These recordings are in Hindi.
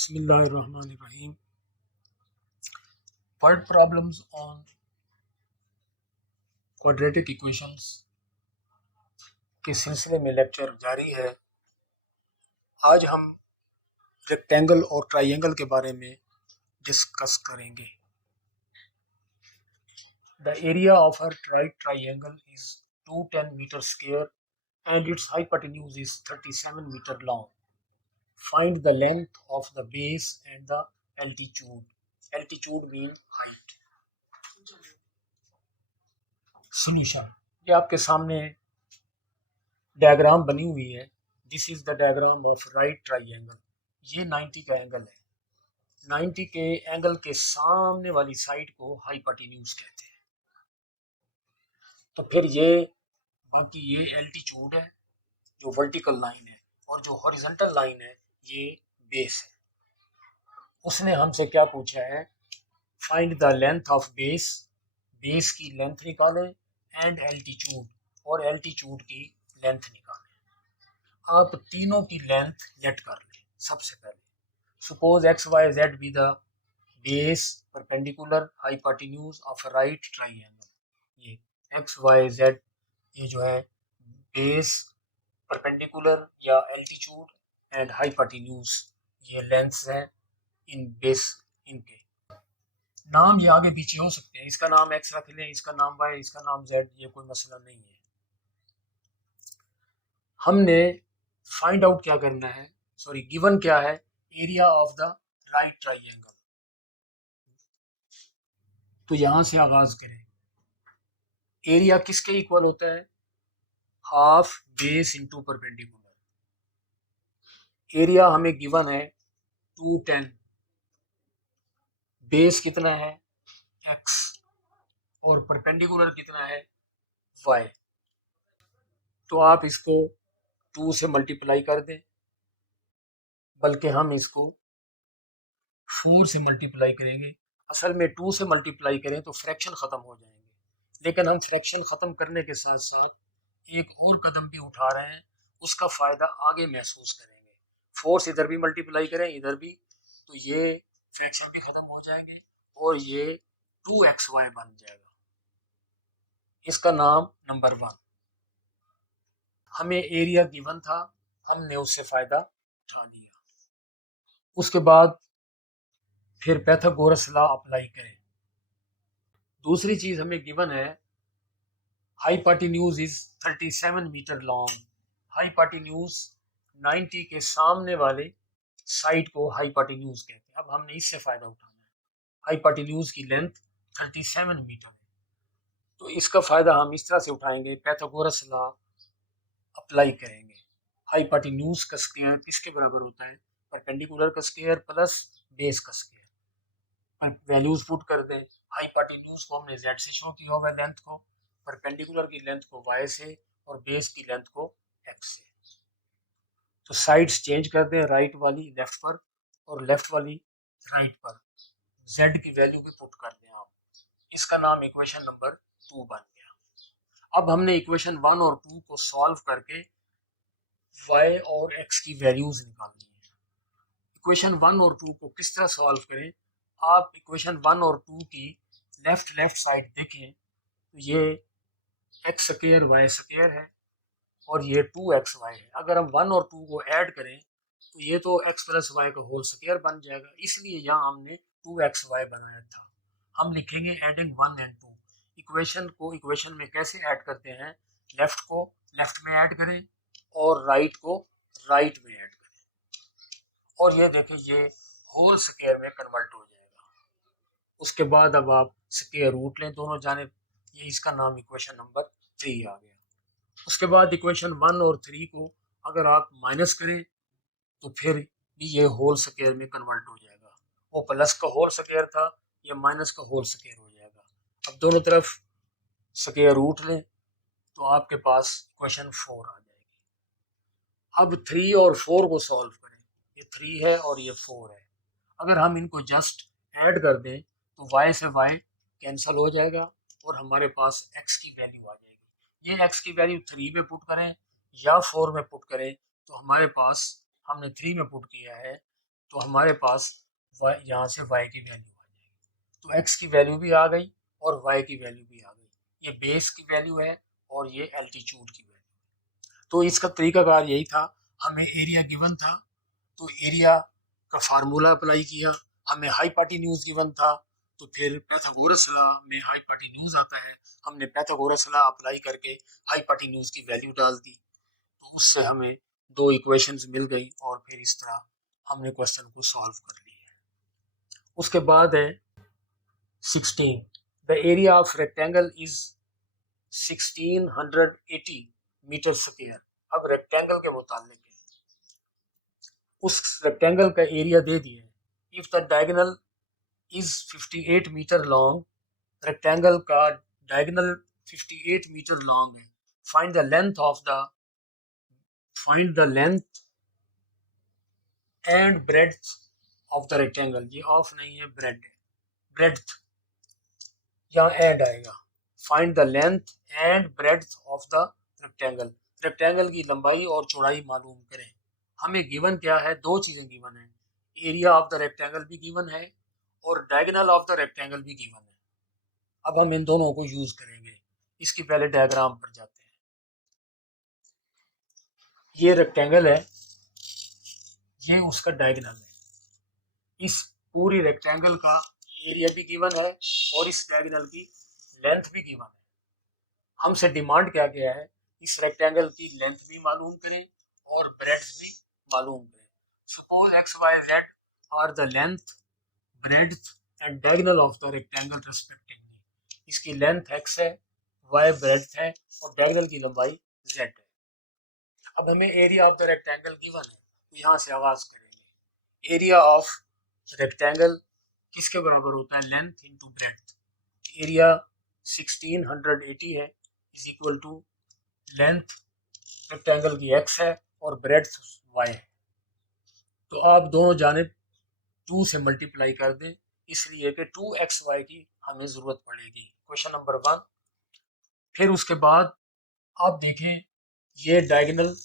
Bismillahirrahmanirrahim. Word problems on quadratic equations के सिलसिले में लेक्चर जारी है। आज हम रेक्टेंगल और ट्राइंगल के बारे में डिस्कस करेंगे। The area of a right triangle is 210 meter square and its hypotenuse is 37 meter long. Find the length of the base and the altitude. Altitude means height. Solution. ये आपके सामने डायग्राम बनी हुई है। This is the diagram of right triangle. ये 90 का एंगल है। 90 के एंगल के सामने वाली साइड को हाइपोटेन्यूज कहते हैं। तो फिर ये बाकी ये एल्टीट्यूड है जो वर्टिकल लाइन है, और जो हॉरिजॉन्टल लाइन है ये बेस है। उसने हमसे क्या पूछा है, find the length of base, base की लेंथ निकालें, एंड एल्टीट्यूड, और एल्टीट्यूड की लेंथ निकालें। आप तीनों की लेंथ लेट कर लें। सबसे पहले suppose x y z be the base perpendicular hypotenuse of right triangle. ये एक्स वाई जेड ये जो है बेस परपेंडिकुलर या एल्टीट्यूड एंड हाइपोटेन्यूज ये लेंथ्स हैं इन बेस। इनके नाम ये आगे पीछे हो सकते हैं। इसका नाम एक्स रख लें, इसका नाम वाई, इसका नाम जेड, ये कोई मसला नहीं है। हमने फाइंड आउट क्या करना है, सॉरी गिवन क्या है, area of the right triangle. तो यहां से आगाज करें। एरिया किसके इक्वल होता है, half base into perpendicular. Area हमें गिवन है 210, बेस कितना है x, और परपेंडिकुलर कितना है y। तो आप इसको 2 से मल्टीप्लाई कर दें, बल्कि हम इसको 4 से मल्टीप्लाई करेंगे। असल में 2 से मल्टीप्लाई करें तो फ्रैक्शन ख़त्म हो जाएंगे, लेकिन हम फ्रैक्शन ख़त्म करने के साथ साथ एक और कदम भी उठा रहे हैं, उसका फ़ायदा आगे महसूस करेंगे। 4 से इधर भी मल्टीप्लाई करें, इधर भी, तो ये फ्रैक्शन भी ख़त्म हो जाएंगे और ये 2xy बन जाएगा। इसका नाम नंबर 1। हमें एरिया गिवन था, हमने उससे फ़ायदा उठा लिया। उसके बाद फिर पाइथागोरस लॉ अप्लाई करें। दूसरी चीज हमें गिवन है, hypotenuse is 37 metre long. Hypotenuse 90 के सामने वाले साइड को हाइपोटेन्यूज कहते हैं। अब हमने इससे फायदा उठाना है। हाइपोटेन्यूज की लेंथ 37 मीटर है, तो इसका फायदा हम इस तरह से उठाएंगे, पाइथागोरस लॉ अप्लाई करेंगे। हाइपोटेन्यूज का स्क्वायर किसके बराबर होता है, परपेंडिकुलर का स्क्वायर प्लस बेस का स्क्वायर। वैल्यूज पुट कर दें। हाइपोटेन्यूज को हमने z से शो किया हुआ लेंथ को, परपेंडिकुलर की लेंथ को y से, और बेस की लेंथ को x से। तो साइड्स चेंज कर दें, राइट वाली लेफ्ट पर और लेफ्ट वाली राइट पर। z की वैल्यू भी पुट कर दें आप। इसका नाम इक्वेशन नंबर 2 बन गया। अब हमने इक्वेशन 1 और 2 को सॉल्व करके y और x की वैल्यूज निकालनी है। इक्वेशन 1 और 2 को किस तरह सॉल्व करें, आप इक्वेशन 1 और 2 की लेफ्ट साइड देखें तो ये एक्स स्क्वायर वाई स्क्वायर है और ये 2xy है। अगर हम 1 और 2 को ऐड करें तो ये तो x प्लस वाई का होल स्क्वायर बन जाएगा, इसलिए यहाँ हमने 2xy बनाया था। हम लिखेंगे एडिंग 1 एंड 2। इक्वेशन को इक्वेशन में कैसे ऐड करते हैं, लेफ्ट को लेफ्ट में ऐड करें और राइट को राइट में ऐड करें, और ये देखें ये होल स्क्वायर में कन्वर्ट हो जाएगा। उसके बाद अब आप स्क्वायर रूट लें दोनों जानिब, ये इसका नाम इक्वेशन नंबर 3 आ गया। उसके बाद इक्वेशन 1 और 3 को अगर आप माइनस करें तो फिर भी ये होल स्क्वायर में कन्वर्ट हो जाएगा। वो प्लस का होल स्क्वायर था, ये माइनस का होल स्क्वायर हो जाएगा। अब दोनों तरफ स्क्वायर रूट लें तो आपके पास इक्वेशन 4 आ जाएगी। अब 3 और 4 को सॉल्व करें, ये 3 है और ये 4 है। अगर हम इनको जस्ट ऐड कर दें तो y से y कैंसिल हो जाएगा और हमारे पास x की वैल्यू आ जाएगी। ये x की वैल्यू 3 में पुट करें या 4 में पुट करें, तो हमारे पास, हमने 3 में पुट किया है तो हमारे पास यहाँ से y की वैल्यू आ जाएगी। तो x की वैल्यू भी आ गई और y की वैल्यू भी आ गई। ये बेस की वैल्यू है और ये एल्टीट्यूड की वैल्यू है। तो इसका तरीकाकार यही था, हमें एरिया गिवन था तो एरिया का फार्मूला अप्लाई किया, हमें हाइपोटेन्यूज गिवन था तो फिर पाइथागोरस लॉ में हाइपोटेन्यूज आता है, हमने पाइथागोरस लॉ अप्लाई करके हाइपोटेन्यूज की वैल्यू डाल दी, तो उससे हमें दो इक्वेशंस मिल गई और फिर इस तरह हमने क्वेश्चन को सॉल्व कर लिया। उसके बाद है 16, the area of rectangle is 1680 metre square. अब रेक्टेंगल के मुताबिक उस रेक्टेंगल का एरिया दे दिया है। If the diagonal is 58 metre long, rectangle का डायगोनल 58 मीटर लॉन्ग है, find the length and breadth of the rectangle. ये ऑफ नहीं है, ब्रेड्थ यहाँ एंड आएगा। Find the length and breadth of the rectangle, rectangle की लंबाई और चौड़ाई मालूम करें। हमें गिवन क्या है, दो चीजें गिवन है, एरिया ऑफ द रेक्टेंगल भी गिवन है और डायगोनल ऑफ द रेक्टेंगल भी गिवन है। अब हम इन दोनों को यूज करेंगे। इसकी पहले डायग्राम पर जाते हैं। ये रेक्टेंगल है, ये उसका डायगोनल है। इस पूरी रेक्टेंगल का एरिया भी गिवन है और इस डायगोनल की लेंथ भी गिवन है। हमसे डिमांड क्या किया है, इस रेक्टेंगल की लेंथ भी मालूम करें और ब्रेड्थ भी मालूम करें। Suppose x y z are the length, breadth and diagonal of the rectangle respectively. इसकी लेंथ x है, y ब्रेड्थ है और डायगोनल की लंबाई z है। अब हमें area of the rectangle given है, तो यहाँ से आगाज करेंगे। एरिया ऑफ रेक्टेंगल किसके बराबर होता है, लेंथ इंटू ब्रेड्थ। एरिया 1680 है is equal to length rectangle की x है और ब्रेड्थ y है। तो आप दोनों जानिब 2 से मल्टीप्लाई कर दें, इसलिए कि 2xy की हमें जरूरत पड़ेगी। Question number 1। फिर उसके बाद आप देखें, ये डायगोनल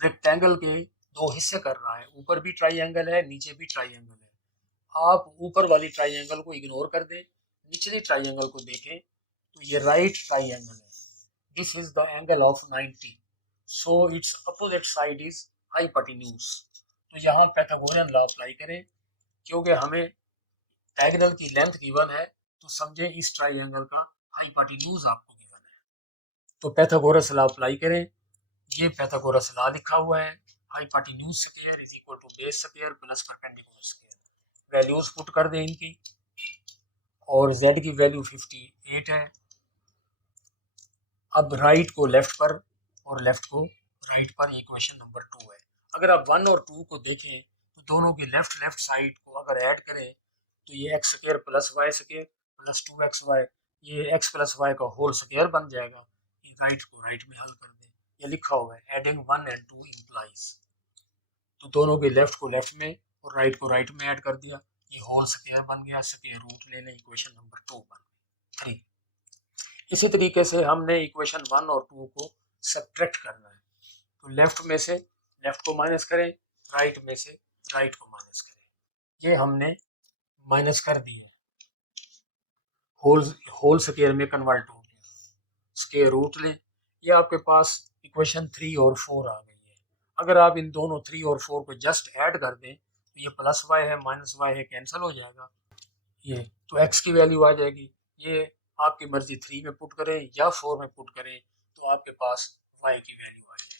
रेक्टेंगल के दो हिस्से कर रहा है, ऊपर भी ट्राइंगल है, नीचे भी ट्राइंगल है। आप ऊपर वाली ट्राइंगल को इग्नोर कर दें, निचली ट्राइंगल को देखें तो ये राइट ट्राइंगल है। This is the angle of 90, so it's opposite side is hypotenuse. तो यहाँ पाइथागोरियन लॉ अप्लाई करें, क्योंकि हमें डायगोनल की लेंथ गिवन है तो समझे इस ट्राइंगल का हाइपोटेन्यूज आपको गिवन है। तो पाइथागोरस लॉ अप्लाई करें। ये पाइथागोरस लॉ लिखा हुआ है, hypotenuse square is equal to base square plus perpendicular square. Values put कर दें इनकी, और z की वैल्यू 58 है। अब राइट को लेफ्ट पर और लेफ्ट को राइट पर, इक्वेशन नंबर 2 है। अगर आप 1 और 2 को देखें तो दोनों की लेफ्ट साइड को अगर ऐड करें तो ये x square plus y square plus 2xy, ये x प्लस वाई का होल स्क्वायर बन जाएगा। ये राइट को राइट में हल कर दें, ये लिखा हुआ है एडिंग 1 एंड 2 इम्प्लाइज। तो दोनों के लेफ्ट को लेफ्ट में और राइट को राइट में ऐड कर दिया, ये होल स्क्वायर बन गया, स्क्वायर रूट ले लें, इक्वेशन नंबर 2 बन गई 3। इसी तरीके से हमने इक्वेशन 1 और 2 को सब्ट्रैक्ट करना है, तो लेफ्ट में से लेफ्ट को माइनस करें, राइट में से राइट को माइनस करें। ये हमने माइनस कर दिए, होल स्क्वायर में कन्वर्ट हो गया, स्क्वायर रूट लें। ये आपके पास इक्वेशन 3 और 4 आ गई है। अगर आप इन दोनों 3 और 4 को जस्ट ऐड कर दें तो ये प्लस वाई है माइनस वाई है, कैंसिल हो जाएगा ये, तो x की वैल्यू आ जाएगी। ये आपकी मर्जी 3 में पुट करें या 4 में पुट करें, तो आपके पास y की वैल्यू आ जाएगी।